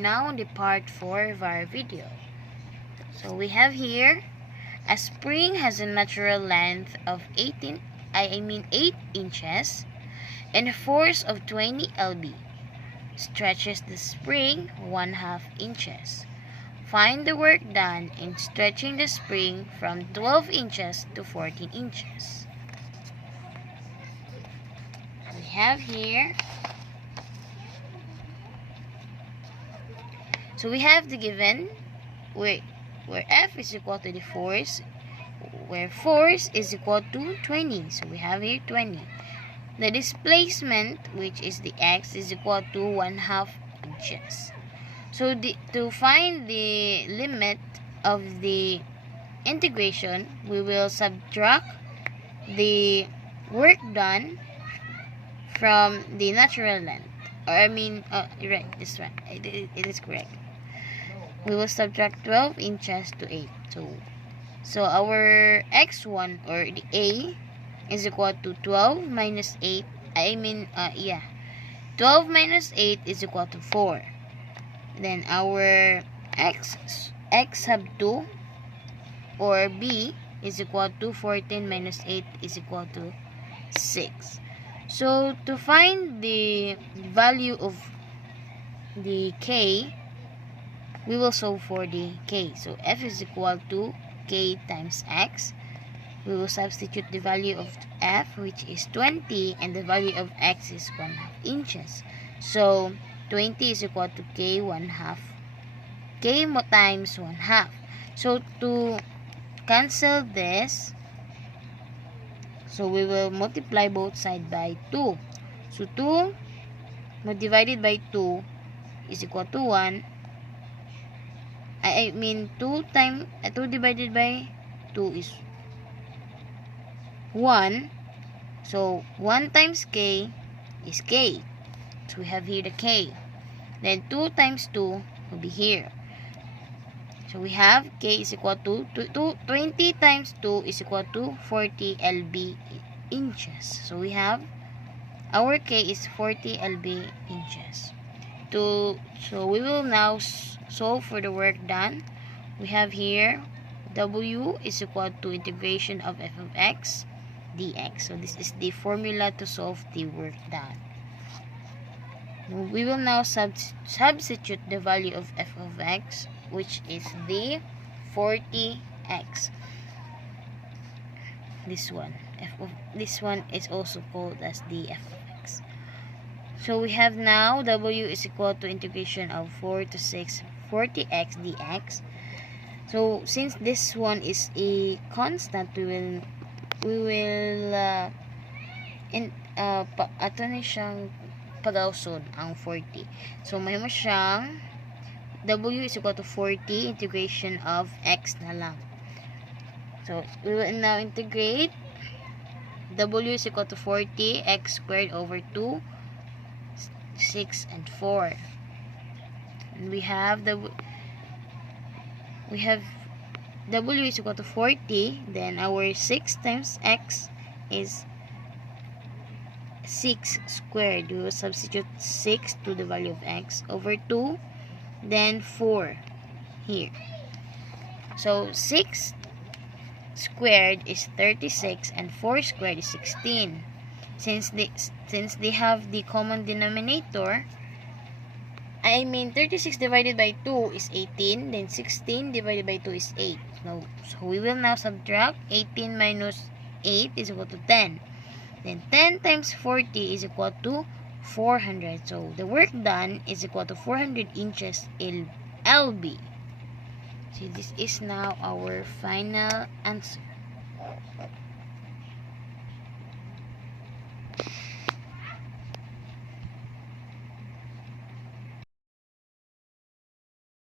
now on the part 4 of our video. So we have here, a spring has a natural length of 8 inches and a force of 20 lb. Stretches the spring 1/2 inches. Find the work done in stretching the spring from 12 inches to 14 inches. We have here, so we have the given where F is equal to the force, where force is equal to 20. So we have here 20. The displacement, which is the x, is equal to 1/2 inches. So to find the limit of the integration, we will subtract the work done from the natural length. Right, this one. It is correct. We will subtract 12 inches to 8. So our x1, or the A, is equal to 12 minus 8. 12 minus 8 is equal to 4. Then our x sub 2, or B, is equal to 14 minus 8 is equal to 6. So to find the value of the K, we will solve for the K. So F is equal to K times X. We will substitute the value of F, which is 20, and the value of X is 1/2 inches. So 20 is equal to K 1/2. K times 1/2. So to cancel this, so we will multiply both sides by 2. So 2 divided by 2 is equal to 1. 2 divided by 2 is 1. So 1 times K is K. So we have here the K. Then 2 times 2 will be here. So we have K is equal to 20 times 2 is equal to 40 lb inches. So we have our K is 40 lb inches. So we will now solve for the work done. We have here W is equal to integration of f of x dx. So this is the formula to solve the work done. We will now substitute the value of f of x, which is the 40x. This one is also called as the f of x. So we have now W is equal to integration of 4 to 6 40x dx. So since this one is a constant, we will ato ni siyang pagawsod ang 40. So mahimo siyang W is equal to 40 integration of x na lang. So we will now integrate W is equal to 40 x squared over 2, 6 and 4. And we have W is equal to 40. Then our 6 times x is 6 squared. We will substitute 6 to the value of x over 2, then 4 here. So 6 squared is 36 and 4 squared is 16. Since they have the common denominator, 36 divided by 2 is 18, then 16 divided by 2 is 8. So we will now subtract 18 minus 8 is equal to 10. Then 10 times 40 is equal to 400. So the work done is equal to 400 inches lb. So this is now our final answer.